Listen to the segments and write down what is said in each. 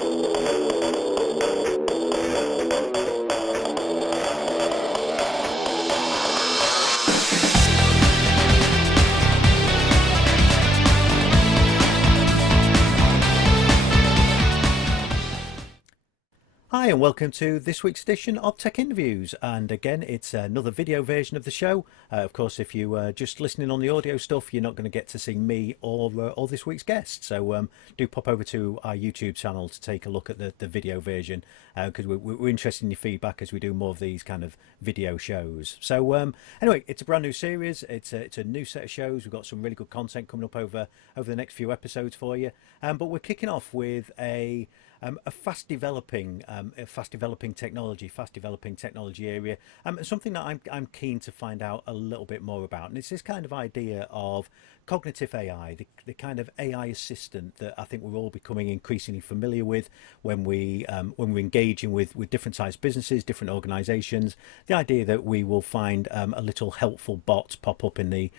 Hi and welcome to this week's edition of Tech Interviews, and again it's another video version of the show. Of course, if you just listening on the audio stuff, you're not going to get to see me or this week's guest, so do pop over to our YouTube channel to take a look at the video version, because we're interested in your feedback as we do more of these kind of video shows. So anyway, it's a brand new series, it's a new set of shows. We've got some really good content coming up over the next few episodes for you, but we're kicking off with a fast developing technology area, something that I'm keen to find out a little bit more about. And it's this kind of idea of cognitive AI, the kind of AI assistant that I think we're all becoming increasingly familiar with when we're engaging with different sized businesses, different organizations. The idea that we will find a little helpful bot pop up in the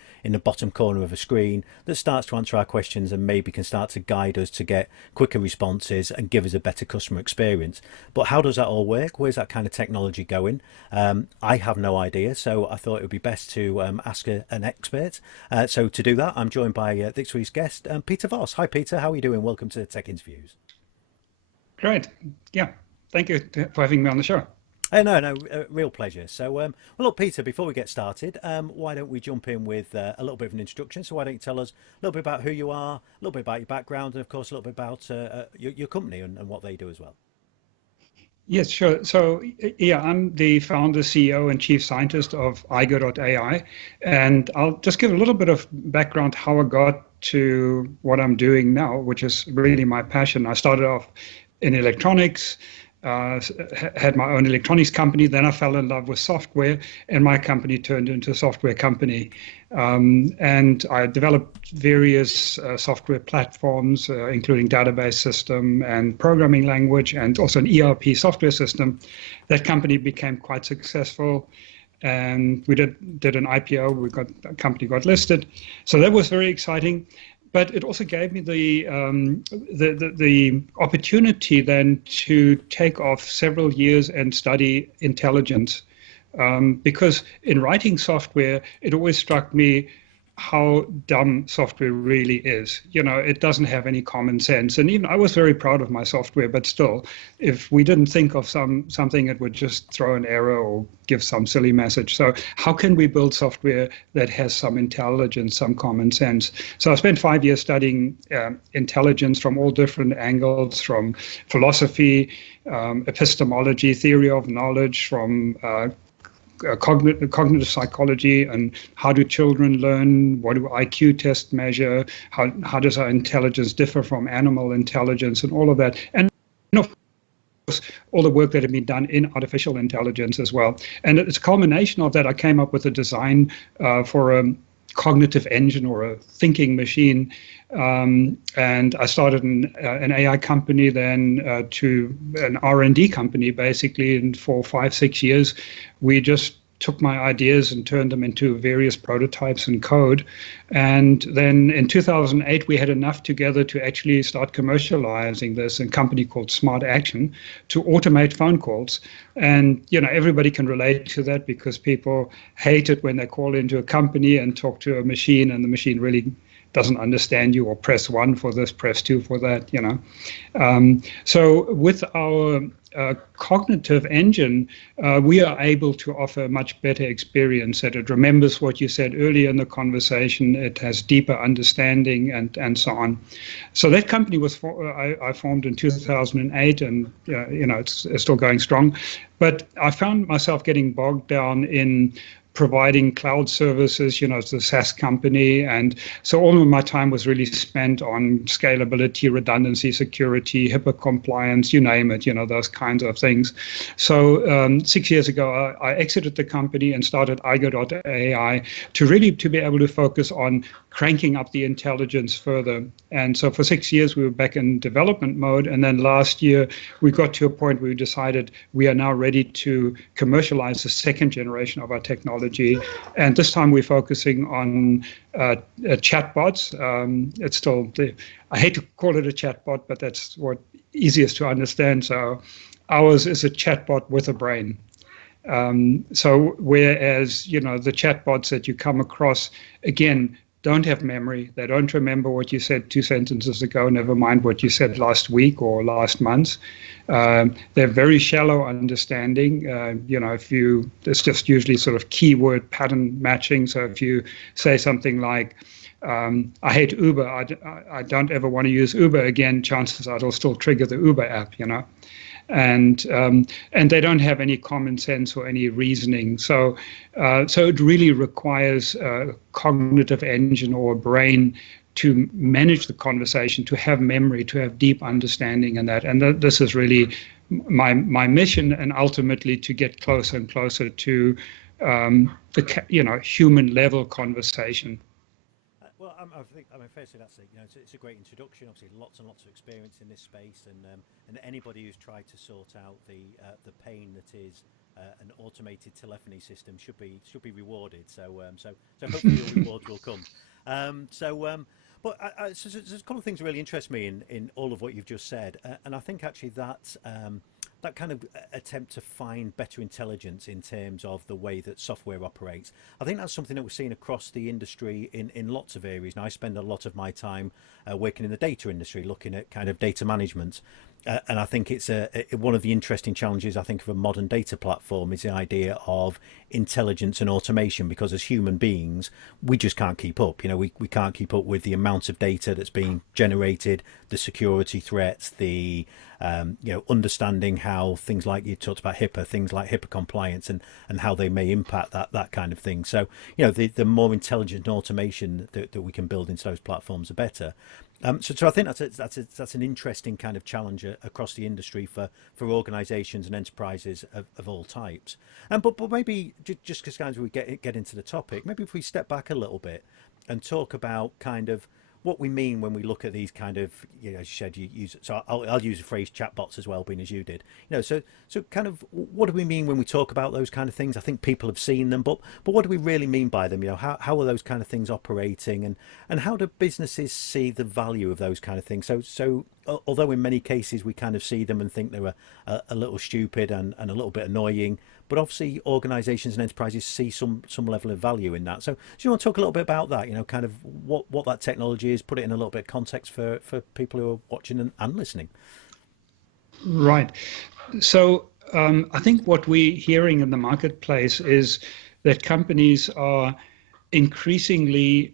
bottom corner of a screen that starts to answer our questions and maybe can start to guide us to get quicker responses and give us a better customer experience. But how does that all work? Where's that kind of technology going? I have no idea, so I thought it would be best to ask an expert. So to do that, I'm joined by this week's guest, Peter Voss. Hi Peter, how are you doing? Welcome to Tech Interviews. Great. Yeah, thank you for having me on the show. No, real pleasure. So, well, look, Peter, before we get started, why don't we jump in with a little bit of an introduction? So why don't you tell us a little bit about who you are, a little bit about your background, and of course, a little bit about your company and what they do as well. Yes, sure. So, yeah, I'm the founder, CEO, and chief scientist of aigo.ai. And I'll just give a little bit of background how I got to what I'm doing now, which is really my passion. I started off in electronics, had my own electronics company. Then I fell in love with software, and my company turned into a software company. And I developed various software platforms, including database system and programming language, and also an ERP software system. That company became quite successful, and we did an IPO. The company got listed, so that was very exciting. But it also gave me the opportunity then to take off several years and study intelligence, because in writing software, it always struck me how dumb software really is. You know, it doesn't have any common sense. And even I was very proud of my software, but still, if we didn't think of something, it would just throw an error or give some silly message. So how can we build software that has some intelligence, some common sense? So I spent 5 years studying intelligence from all different angles, from philosophy, epistemology, theory of knowledge, from cognitive psychology, and how do children learn, what do IQ tests measure, how does our intelligence differ from animal intelligence, and all of that. And of course, all the work that had been done in artificial intelligence as well. And it's a culmination of that. I came up with a design for a cognitive engine or a thinking machine. And I started an AI company, then to an R&D company, basically, and for 5, 6 years, we just took my ideas and turned them into various prototypes and code. And then in 2008, we had enough together to actually start commercializing this in a company called Smart Action to automate phone calls. And, you know, everybody can relate to that because people hate it when they call into a company and talk to a machine and the machine really doesn't understand you, or press 1 for this, press 2 for that, you know. So with our cognitive engine, we are able to offer a much better experience, that it remembers what you said earlier in the conversation, it has deeper understanding, and so on. So that company was I formed in 2008, and you know, it's still going strong. But I found myself getting bogged down in providing cloud services, you know, it's a SaaS company. And so all of my time was really spent on scalability, redundancy, security, HIPAA compliance, you name it, you know, those kinds of things. So 6 years ago, I exited the company and started aigo.ai to be able to focus on cranking up the intelligence further. And so for 6 years, we were back in development mode. And then last year, we got to a point where we decided we are now ready to commercialize the second generation of our technology. And this time we're focusing on chatbots. It's still, I hate to call it a chatbot, but that's what easiest to understand. So ours is a chatbot with a brain. So whereas, the chatbots that you come across, again, don't have memory. They don't remember what you said 2 sentences ago, never mind what you said last week or last month. They're very shallow understanding. It's just usually sort of keyword pattern matching. So if you say something like, I hate Uber, I don't ever want to use Uber again, chances are it'll still trigger the Uber app, and they don't have any common sense or any reasoning. So it really requires a cognitive engine or a brain to manage the conversation, to have memory, to have deep understanding, and this is really my mission, and ultimately to get closer and closer to the human level conversation. Well, firstly, it's a great introduction. Obviously, lots and lots of experience in this space, and anybody who's tried to sort out the pain that is an automated telephony system should be rewarded. So hopefully your rewards will come. But so there's a couple of things that really interest me in all of what you've just said, and I think actually that kind of attempt to find better intelligence in terms of the way that software operates. I think that's something that we're seeing across the industry in lots of areas. Now, I spend a lot of my time working in the data industry, looking at kind of data management. And I think it's one of the interesting challenges, I think, of a modern data platform is the idea of intelligence and automation, because as human beings, we just can't keep up. We can't keep up with the amount of data that's being generated, the security threats, the understanding how things like you talked about HIPAA, things like HIPAA compliance and how they may impact that kind of thing. So, the more intelligent automation that we can build into those platforms, the better. So I think that's an interesting kind of challenge across the industry for organisations and enterprises of all types. But maybe just because guys we get into the topic, maybe if we step back a little bit and talk about kind of what we mean when we look at these kind of, as you said, you use. So I'll use the phrase chatbots as well, being as you did. So kind of what do we mean when we talk about those kind of things? I think people have seen them, but what do we really mean by them? How are those kind of things operating, and how do businesses see the value of those kind of things? So although in many cases we kind of see them and think they're a little stupid and a little bit annoying, but obviously organisations and enterprises see some level of value in that. So do you want to talk a little bit about that? Kind of what that technology is, put it in a little bit of context for people who are watching and listening. Right. So I think what we're hearing in the marketplace is that companies are increasingly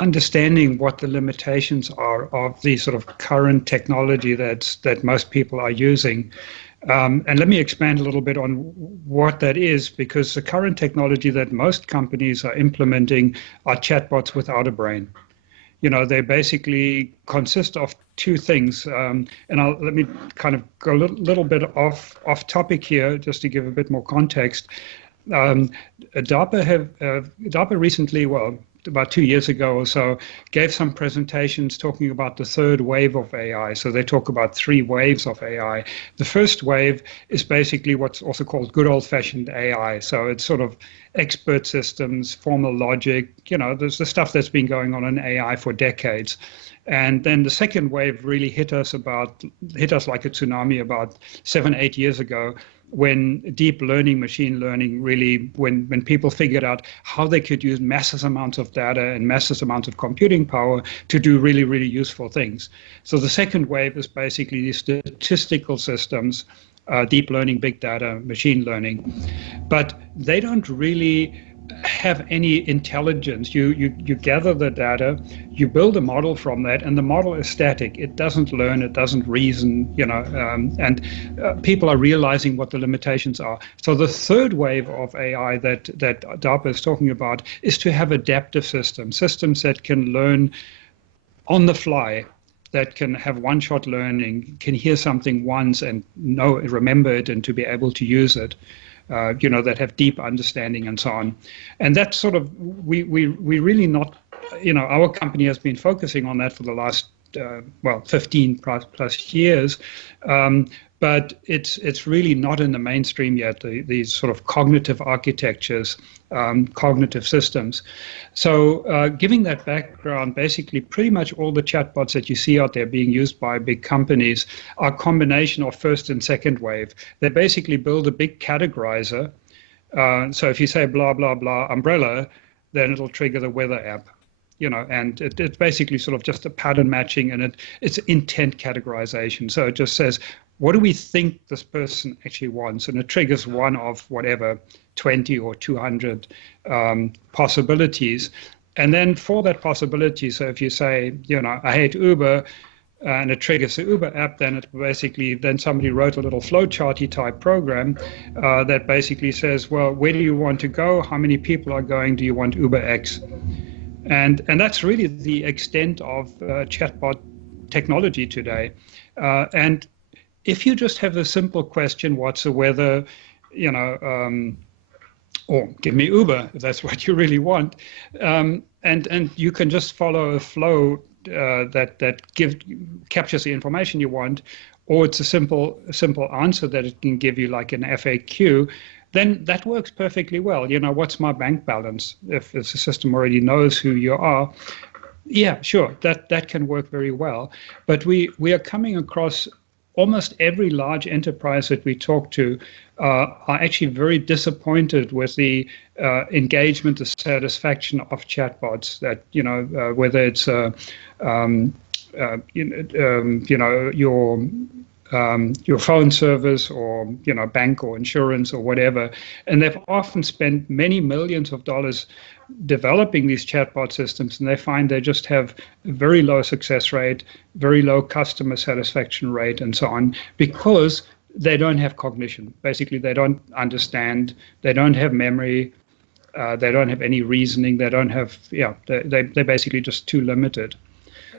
understanding what the limitations are of the sort of current technology that most people are using. And let me expand a little bit on what that is, because the current technology that most companies are implementing are chatbots without a brain. They basically consist of two things. And let me kind of go a little bit off topic here, just to give a bit more context. DARPA recently, well, about 2 years ago or so, gave some presentations talking about the third wave of AI. So they talk about 3 waves of AI. The first wave is basically what's also called good old-fashioned AI. So it's sort of expert systems, formal logic, there's the stuff that's been going on in AI for decades. And then the second wave really hit us like a tsunami about 7-8 years ago, when deep learning, machine learning, really, when people figured out how they could use massive amounts of data and massive amounts of computing power to do really, really useful things. So the second wave is basically these statistical systems, deep learning, big data, machine learning, but they don't really have any intelligence. You gather the data, you build a model from that, and the model is static. It doesn't learn, it doesn't reason, and people are realizing what the limitations are. So the third wave of AI that DARPA is talking about is to have adaptive systems that can learn on the fly, that can have one-shot learning, can hear something once and remember it and to be able to use it. That have deep understanding and so on. And that's sort of, we really not, our company has been focusing on that for the last, 15 plus years. but it's really not in the mainstream yet, these sort of cognitive architectures, cognitive systems. So giving that background, basically pretty much all the chatbots that you see out there being used by big companies are a combination of first and second wave. They basically build a big categorizer. So if you say blah, blah, blah, umbrella, then it'll trigger the weather app. And it's basically sort of just a pattern matching, and it's intent categorization. So it just says, what do we think this person actually wants? And it triggers one of whatever, 20 or 200 possibilities. And then for that possibility, so if you say, I hate Uber, and it triggers the Uber app, then it basically, then somebody wrote a little flowcharty type program that basically says, well, where do you want to go? How many people are going? Do you want Uber X? And that's really the extent of chatbot technology today. And if you just have a simple question, what's the weather, or give me Uber, if that's what you really want, and you can just follow a flow that captures the information you want, or it's a simple answer that it can give you like an FAQ, then that works perfectly well. What's my bank balance? If the system already knows who you are, yeah, sure, that can work very well. But we are coming across almost every large enterprise that we talk to are actually very disappointed with the engagement, the satisfaction of chatbots. That whether it's your phone service or bank or insurance or whatever, and they've often spent many millions of dollars developing these chatbot systems, and they find they just have a very low success rate, very low customer satisfaction rate, and so on, because they don't have cognition. Basically, they don't understand, they don't have memory, they don't have any reasoning, they don't have, they're basically just too limited.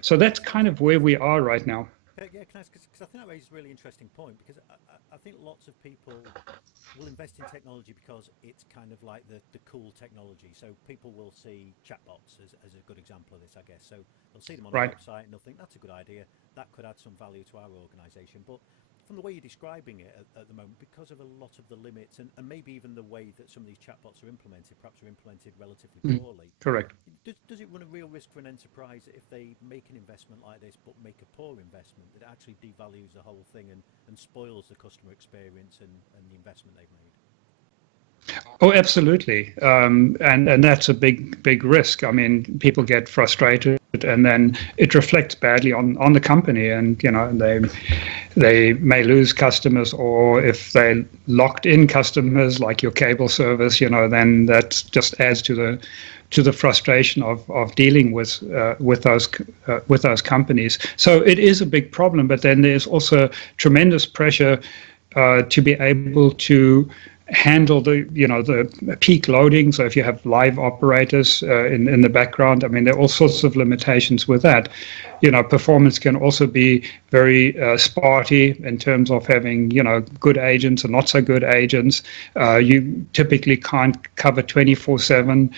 So that's kind of where we are right now. Yeah, can I ask, because I think that raises a really interesting point, because I think lots of people will invest in technology because it's kind of like the cool technology. So people will see chatbots as a good example of this, I guess. So they'll see them on a website and they'll think, that's a good idea, that could add some value to our organisation. But from the way you're describing it at the moment, because of a lot of the limits and maybe even the way that some of these chatbots are implemented, perhaps are implemented relatively poorly. Correct. Does it run a real risk for an enterprise if they make an investment like this but make a poor investment, that it actually devalues the whole thing and spoils the customer experience and the investment they've made? Oh, absolutely. And that's a big risk. I mean, people get frustrated and then it reflects badly on the company, and they may lose customers, or if they locked in customers like your cable service, then that just adds to the frustration of dealing with those companies. So it is a big problem, but then there's also tremendous pressure to be able to handle the peak loading. So if you have live operators in the background, I mean, there are all sorts of limitations with that. Performance can also be very sparty in terms of having good agents and not so good agents. You typically can't cover 24/7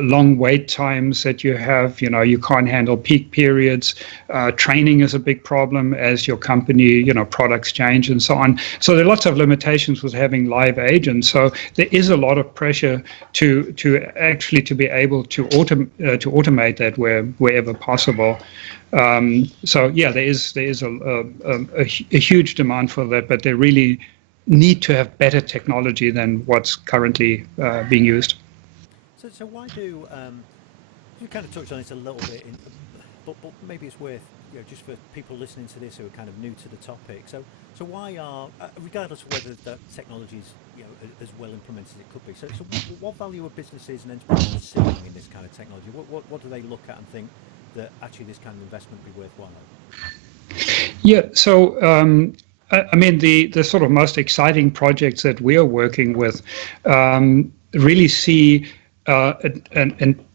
long wait times that you have. You can't handle peak periods. Training is a big problem as your company, products change and so on. So there are lots of limitations with having live agents. So there is a lot of pressure to be able to automate that wherever possible. So yeah, there is a huge demand for that, but they really need to have better technology than what's currently being used. So why do you kind of touched on it a little bit, but maybe it's worth just for people listening to this who are kind of new to the topic. So why are, regardless of whether that technology is as well implemented as it could be, so what value are businesses and enterprises seeing in this kind of technology? What do they look at and think that actually this kind of investment would be worthwhile? Yeah. So I mean, the sort of most exciting projects that we are working with really see a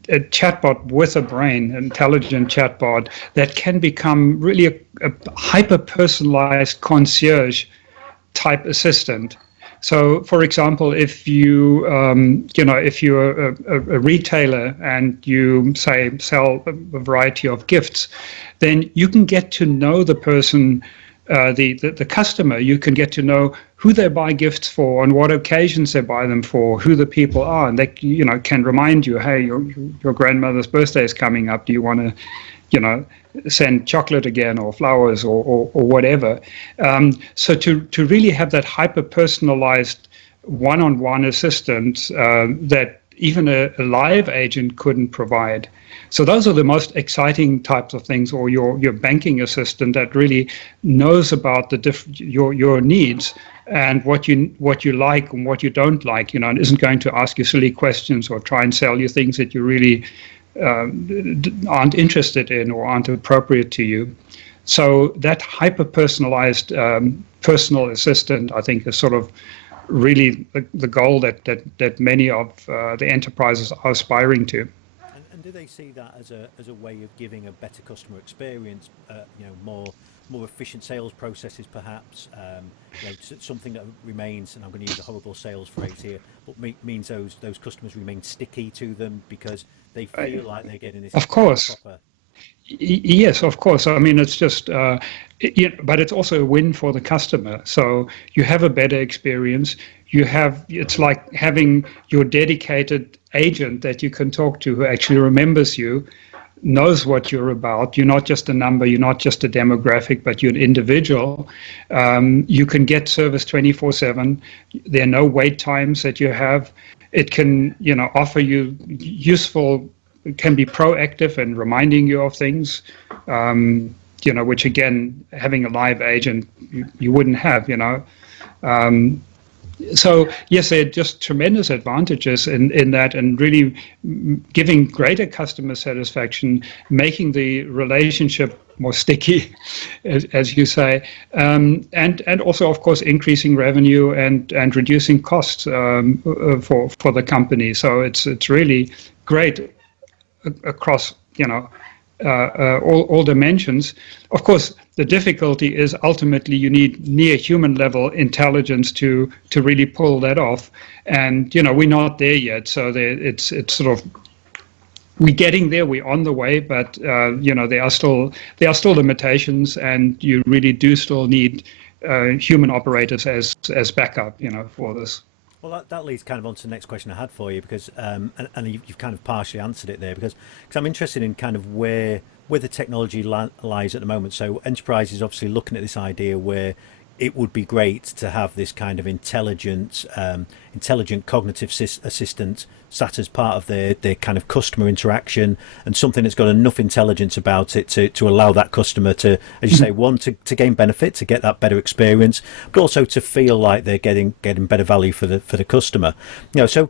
chatbot with a brain, an intelligent chatbot that can become really a hyper-personalized concierge type assistant. So, for example, if you're a retailer and you say sell a variety of gifts, then you can get to know the person the customer, you can get to know who they buy gifts for, on what occasions they buy them for, who the people are, and they can remind you, hey, your grandmother's birthday is coming up. Do you want to send chocolate again, or flowers, or whatever? So to really have that hyper personalized one-on-one assistant that even a live agent couldn't provide. So those are the most exciting types of things, or your banking assistant that really knows about your needs and what you like and what you don't like, and isn't going to ask you silly questions or try and sell you things that you really aren't interested in or aren't appropriate to you. So that hyper personalized personal assistant, I think, is sort of really the goal that many of the enterprises are aspiring to. And do they see that as a way of giving a better customer experience? More efficient sales processes, perhaps. Something that remains, and I'm going to use a horrible sales phrase here, but means those customers remain sticky to them because they feel like they're getting this. Of course. Proper. Yes, of course. I mean, it's just, but it's also a win for the customer. So you have a better experience. It's like having your dedicated agent that you can talk to, who actually remembers you, knows what you're about. You're not just a number, you're not just a demographic, but you're an individual. You can get service 24/7. There are no wait times that you have. It can, offer you useful. It can be proactive and reminding you of things, which again, having a live agent, you wouldn't have, So yes, there are just tremendous advantages in that, and really giving greater customer satisfaction, making the relationship more sticky, as you say, and also, of course, increasing revenue and reducing costs for the company. So it's really great across all dimensions. Of course, the difficulty is ultimately you need near human level intelligence to really pull that off, and we're not there yet. So it's sort of, we're getting there, we're on the way, but there are still limitations, and you really do still need human operators as backup for this. Well, that leads kind of on to the next question I had for you, because and you've kind of partially answered it there, because I'm interested in kind of where the technology lies at the moment. So enterprises obviously looking at this idea where it would be great to have this kind of intelligent cognitive assistant sat as part of their kind of customer interaction, and something that's got enough intelligence about it to allow that customer to, as you say, one, to gain benefit, to get that better experience, but also to feel like they're getting better value for the customer. So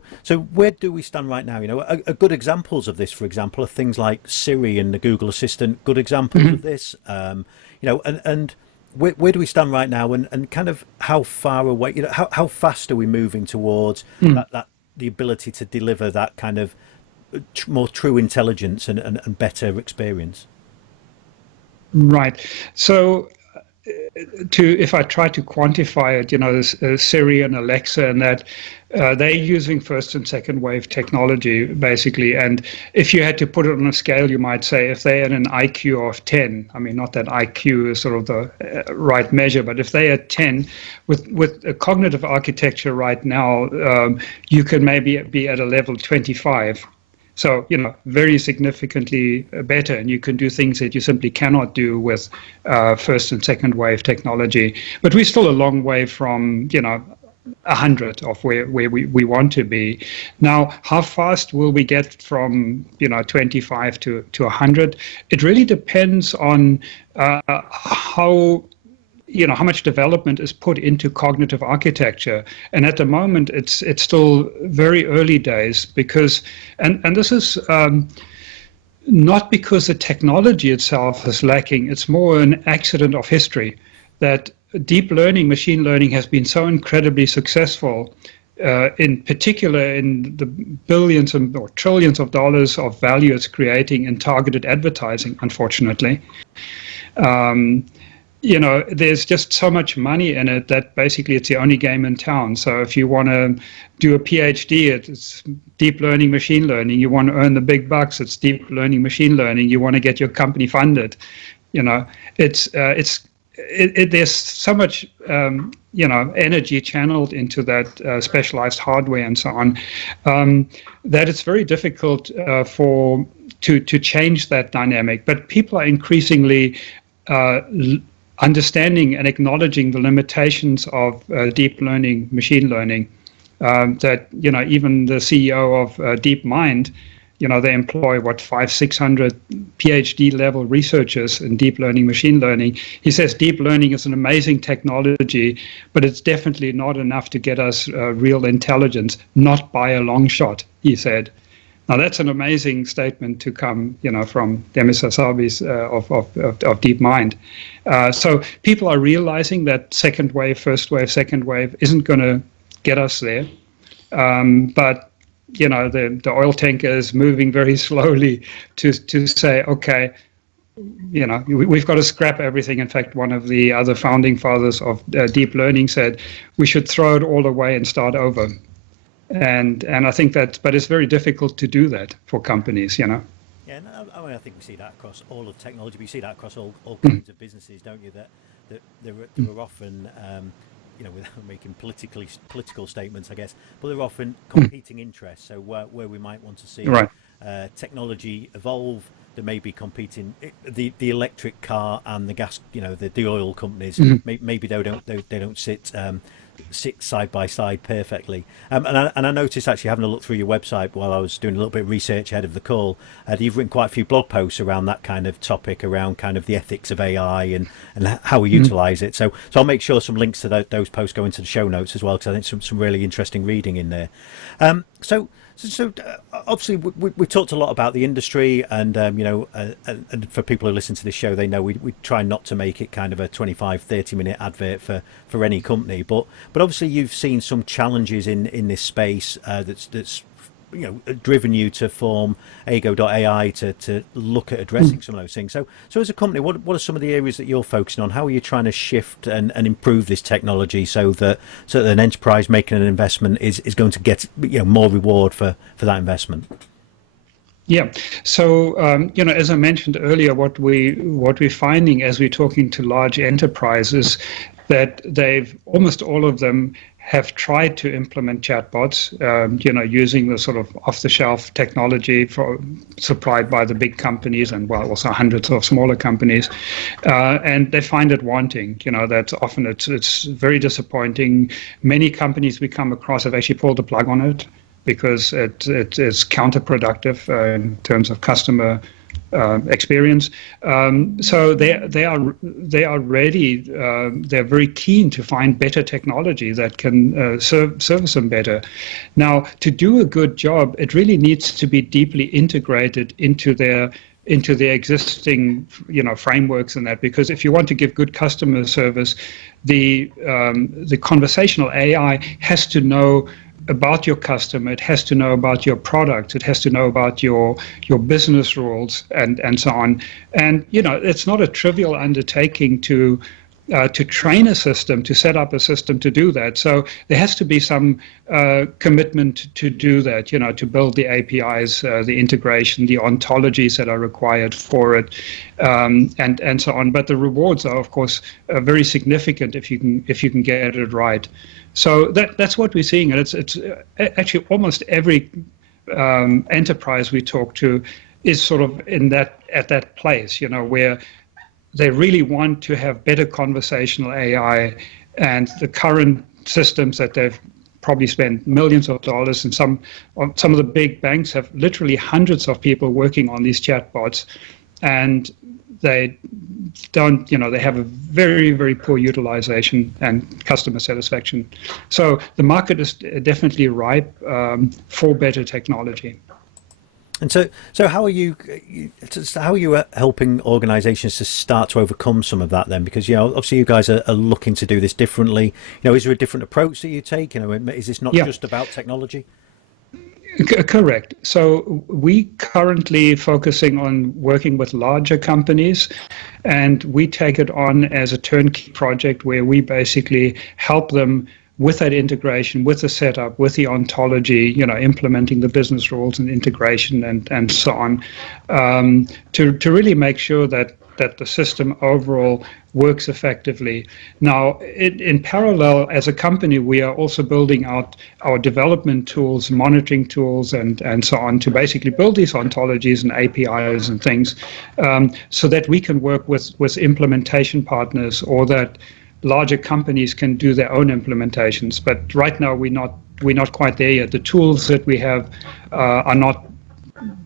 where do we stand right now? A good examples of this, for example, are things like Siri and the Google Assistant. Good examples of this. And where do we stand right now, and kind of how far away, how fast are we moving towards that the ability to deliver that kind of more true intelligence and better experience? Right. So if I try to quantify it, Siri and Alexa and that, they're using first and second wave technology, basically. And if you had to put it on a scale, you might say if they had an IQ of 10, I mean, not that IQ is sort of the right measure, but if they had 10, with a cognitive architecture right now, you can maybe be at a level 25. So, very significantly better, and you can do things that you simply cannot do with first and second wave technology. But we're still a long way from, 100 of where we want to be. Now, how fast will we get from, 25 to 100? It really depends on how much development is put into cognitive architecture. And at the moment, it's still very early days, because, and this is not because the technology itself is lacking, it's more an accident of history, that deep learning, machine learning has been so incredibly successful, in particular in the billions or trillions of dollars of value it's creating in targeted advertising, unfortunately. There's just so much money in it that basically it's the only game in town. So if you want to do a PhD, it's deep learning, machine learning. You want to earn the big bucks, it's deep learning, machine learning. You want to get your company funded. there's so much energy channeled into that specialized hardware and so on, that it's very difficult to change that dynamic. But people are increasingly understanding and acknowledging the limitations of deep learning, machine learning. That even the CEO of DeepMind, they employ 500-600 PhD level researchers in deep learning, machine learning. He says deep learning is an amazing technology, but it's definitely not enough to get us real intelligence, not by a long shot, he said. Now that's an amazing statement to come, from Demis Hassabis of DeepMind. So people are realizing that second wave, first wave, second wave isn't going to get us there, but the oil tanker is moving very slowly to say, okay, we've got to scrap everything. In fact, one of the other founding fathers of deep learning said we should throw it all away and start over. And I think but it's very difficult to do that for companies, Yeah, no, I think we see that across all of technology. We see that across all kinds of businesses, don't you? That there are often, without making political statements, I guess, but there are often competing interests. So where we might want to see technology evolve, there may be competing. The electric car and the gas, the oil companies, maybe they don't sit side by side perfectly. And I noticed, actually, having a look through your website while I was doing a little bit of research ahead of the call, you've written quite a few blog posts around that kind of topic, around kind of the ethics of AI and how we utilize it. So I'll make sure some links to those posts go into the show notes as well, because I think some really interesting reading in there. So obviously we talked a lot about the industry, and and for people who listen to this show, they know we try not to make it kind of a 25-30 minute advert for any company, but obviously you've seen some challenges in this space that's driven you to form aigo.ai to look at addressing some of those things. So as a company, what are some of the areas that you're focusing on? How are you trying to shift and improve this technology so that an enterprise making an investment is going to get more reward for that investment? Yeah. So, as I mentioned earlier, what we're finding as we're talking to large enterprises, that almost all of them have tried to implement chatbots, using the sort of off-the-shelf technology supplied by the big companies and also hundreds of smaller companies, and they find it wanting. That's often it's very disappointing. Many companies we come across have actually pulled the plug on it because it is counterproductive in terms of customer experience. So they are ready. They're very keen to find better technology that can service them better. Now, to do a good job, it really needs to be deeply integrated into their existing frameworks and that, because if you want to give good customer service, the conversational AI has to know about your customer, it has to know about your product, it has to know about your business rules and so on. And it's not a trivial undertaking to train a system, to set up a system to do that. So there has to be some commitment to do that, to build the APIs, the integration, the ontologies that are required for it, and so on. But the rewards are, of course, very significant if you can get it right. So that's what we're seeing, and it's actually almost every enterprise we talk to is sort of at that place, where they really want to have better conversational AI, and the current systems that they've probably spent millions of dollars, and some of the big banks have literally hundreds of people working on these chatbots, and they don't, they have a very, very poor utilization and customer satisfaction. So the market is definitely ripe for better technology. And so how are you helping organizations to start to overcome some of that then? Because, obviously you guys are looking to do this differently. Is there a different approach that you take? Is this not just about technology? Correct. So we currently focusing on working with larger companies, and we take it on as a turnkey project where we basically help them with that integration, with the setup, with the ontology, implementing the business rules and integration and so on, to really make sure that the system overall works effectively. Now, in parallel, as a company, we are also building out our development tools, monitoring tools, and so on to basically build these ontologies and APIs and things, so that we can work with implementation partners, or that larger companies can do their own implementations. But right now, we're not quite there yet. The tools that we have are not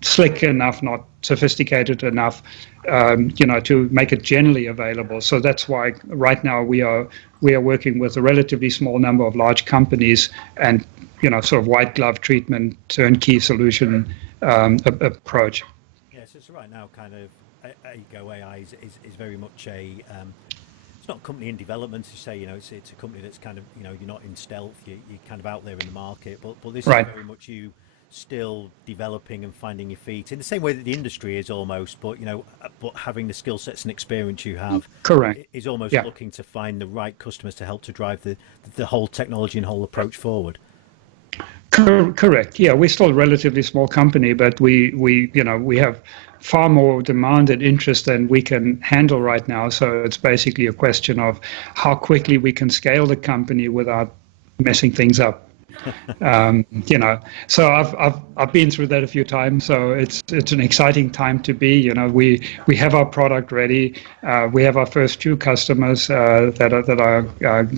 slick enough, not sophisticated enough, to make it generally available. So that's why right now we are working with a relatively small number of large companies, and sort of white glove treatment, turnkey solution approach. Yes, so right now, kind of aigo.ai is very much it's not a company in development, to say, it's a company that's kind of, you're not in stealth, you're kind of out there in the market, but this Right. is very much you still developing and finding your feet in the same way that the industry is almost, but but having the skill sets and experience you have Correct. is almost Yeah. looking to find the right customers to help to drive the whole technology and whole approach forward. Correct. Yeah, we're still a relatively small company, but we have far more demand and interest than we can handle right now. So it's basically a question of how quickly we can scale the company without messing things up. So I've been through that a few times. So it's an exciting time to be. We have our product ready. We have our first few customers that are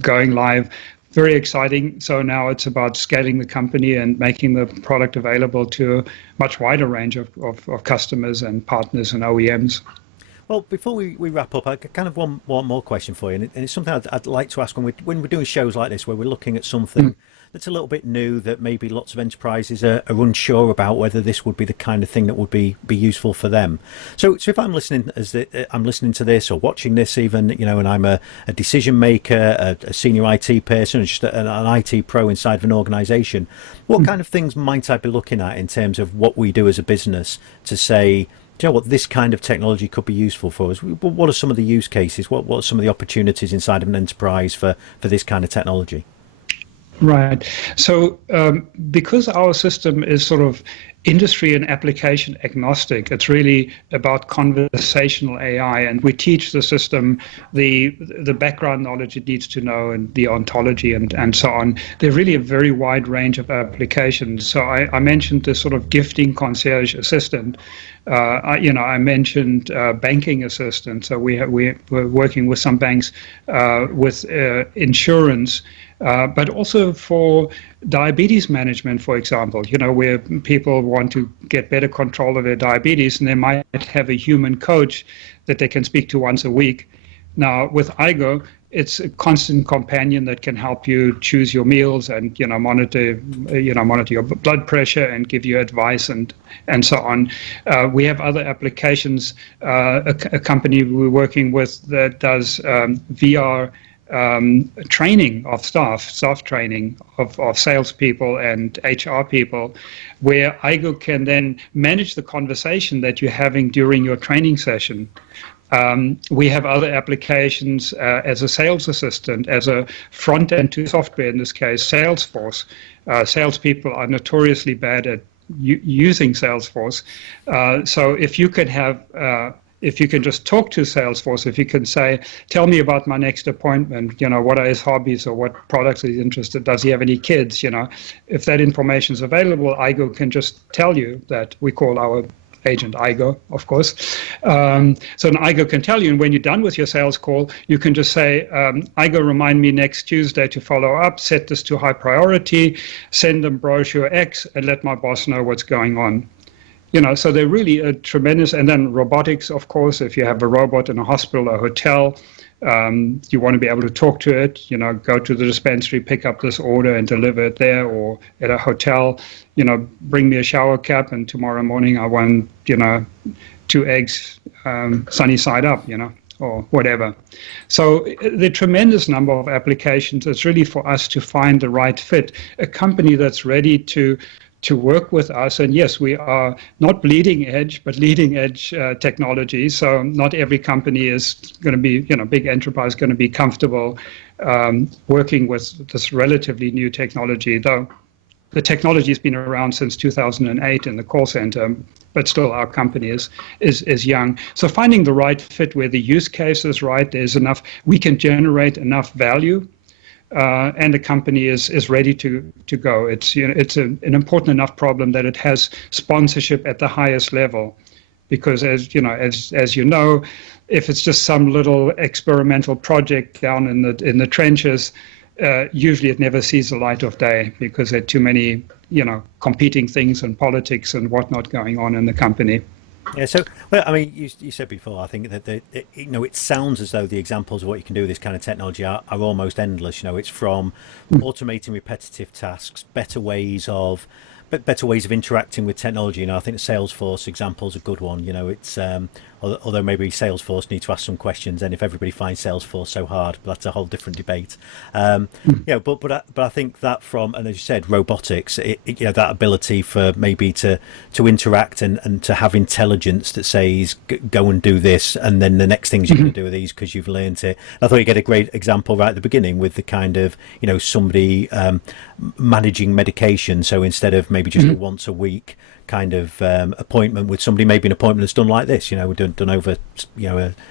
going live. Very exciting. So now it's about scaling the company and making the product available to a much wider range of customers and partners and OEMs. Well, before we wrap up, I kind of one more question for you, and it's something I'd like to ask when we're doing shows like this, where we're looking at something that's a little bit new, that maybe lots of enterprises are unsure about whether this would be the kind of thing that would be useful for them. So if I'm listening I'm listening to this or watching this even, and I'm a decision maker, a senior IT person, or just an IT pro inside of an organization, what kind of things might I be looking at in terms of what we do as a business to say, do you know what, this kind of technology could be useful for us? What are some of the use cases? What are some of the opportunities inside of an enterprise for this kind of technology? Right. So because our system is sort of industry and application agnostic, it's really about conversational AI, and we teach the system the background knowledge it needs to know and the ontology and so on. There's really a very wide range of applications. So I mentioned this sort of gifting concierge assistant. I mentioned banking assistant. So we're working with some banks with insurance. But also for diabetes management, for example, where people want to get better control of their diabetes, and they might have a human coach that they can speak to once a week. Now, with Aigo, it's a constant companion that can help you choose your meals and monitor your blood pressure and give you advice and so on. We have other applications. A company we're working with that does VR training of staff training of salespeople and HR people, where Aigo can then manage the conversation that you're having during your training session. We have other applications as a sales assistant, as a front end to software, in this case, Salesforce. Salespeople are notoriously bad at using Salesforce. So if you can have if you can just talk to Salesforce, if you can say, tell me about my next appointment, what are his hobbies or what products he's interested, does he have any kids, if that information is available, Aigo can just tell you that. We call our agent Igor, of course. So an Igor can tell you, and when you're done with your sales call, you can just say, Igor, remind me next Tuesday to follow up, set this to high priority, send them brochure X, and let my boss know what's going on. So they're really a tremendous, and then robotics, of course, if you have a robot in a hospital or hotel, you want to be able to talk to it, go to the dispensary, pick up this order and deliver it there, or at a hotel, bring me a shower cap, and tomorrow morning I want, 2 eggs sunny side up, or whatever. So the tremendous number of applications, it's really for us to find the right fit, a company that's ready to to work with us. And yes, we are not bleeding edge, but leading edge technology. So not every company is going to be, big enterprise going to be comfortable working with this relatively new technology, though the technology has been around since 2008 in the call center, but still our company is young. So finding the right fit where the use case is right, there's enough, we can generate enough value, and the company is ready to go. It's an important enough problem that it has sponsorship at the highest level, because as you know, if it's just some little experimental project down in the trenches, usually it never sees the light of day because there are too many competing things and politics and whatnot going on in the company. Yeah, so, well, I mean, you said before, I think that it sounds as though the examples of what you can do with this kind of technology are almost endless. It's from automating repetitive tasks, better ways of interacting with technology. I think the Salesforce example is a good one. It's although maybe Salesforce need to ask some questions, and if everybody finds Salesforce so hard, but that's a whole different debate. But I think that and as you said, robotics, that ability for maybe to interact and to have intelligence that says go and do this, and then the next things you're going to do are these because you've learned it. I thought you get a great example right at the beginning with the kind of somebody managing medication. So instead of maybe just a once a week kind of appointment with somebody, maybe an appointment that's done like this, we're done over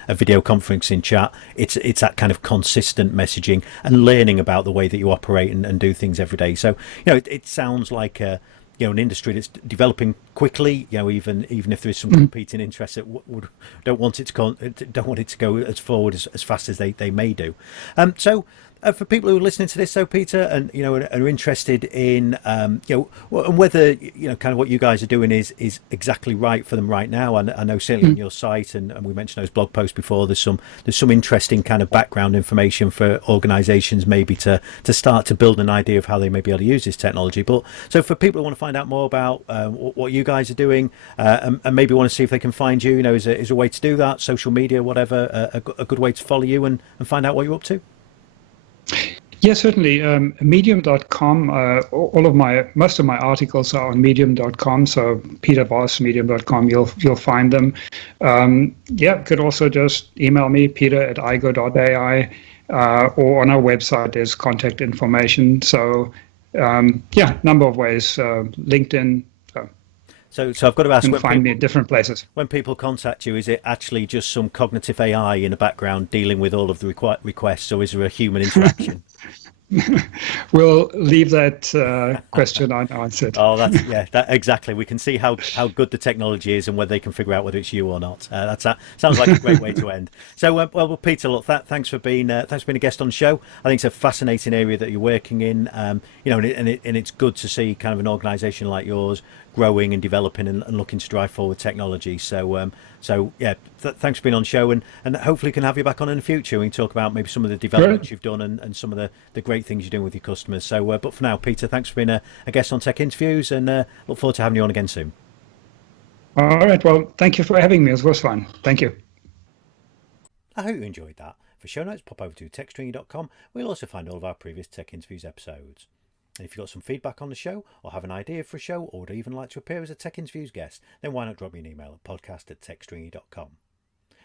a video conferencing chat. It's that kind of consistent messaging and learning about the way that you operate and do things every day. So it sounds like an industry that's developing quickly. Even if there is some competing interests that don't want it to go as forward as fast as they may do. For people who are listening to this, so Peter, and are interested in whether kind of what you guys are doing is exactly right for them right now. And I know certainly on your site, and we mentioned those blog posts before, there's some interesting kind of background information for organisations maybe to start to build an idea of how they may be able to use this technology. But so for people who want to find out more about what you guys are doing, and maybe want to see if they can find you, is there a way to do that? Social media, whatever, a good way to follow you and find out what you're up to? Yes, certainly. Medium.com. Most of my articles are on Medium.com. So Peter Voss, Medium.com. You'll find them. Could also just email me, peter@aigo.ai, or on our website there's contact information. So number of ways. LinkedIn. So I've got to ask, you can find me in different places. When people contact you, is it actually just some cognitive AI in the background dealing with all of the requests, or is there a human interaction? We'll leave that question unanswered. Oh, exactly. We can see how good the technology is and whether they can figure out whether it's you or not. Sounds like a great way to end. So, well, Peter, look, thanks for being a guest on the show. I think it's a fascinating area that you're working in. And it's good to see kind of an organisation like yours growing and developing and looking to drive forward technology. So thanks for being on the show, and hopefully can have you back on in the future. We can talk about maybe some of the developments you've done and some of the great things you're doing with your customers. So, but for now, Peter, thanks for being a guest on Tech Interviews, and look forward to having you on again soon. All right. Well, thank you for having me. It was fun. Thank you. I hope you enjoyed that. For show notes, pop over to techstringy.com. We'll also find all of our previous Tech Interviews episodes. And if you've got some feedback on the show, or have an idea for a show, or would even like to appear as a Tech Interviews guest, then why not drop me an email at podcast@techstringy.com.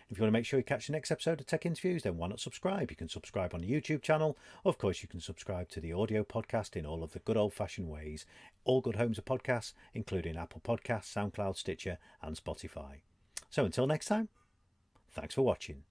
If you want to make sure you catch the next episode of Tech Interviews, then why not subscribe? You can subscribe on the YouTube channel. Of course, you can subscribe to the audio podcast in all of the good old-fashioned ways. All good homes of podcasts, including Apple Podcasts, SoundCloud, Stitcher, and Spotify. So until next time, thanks for watching.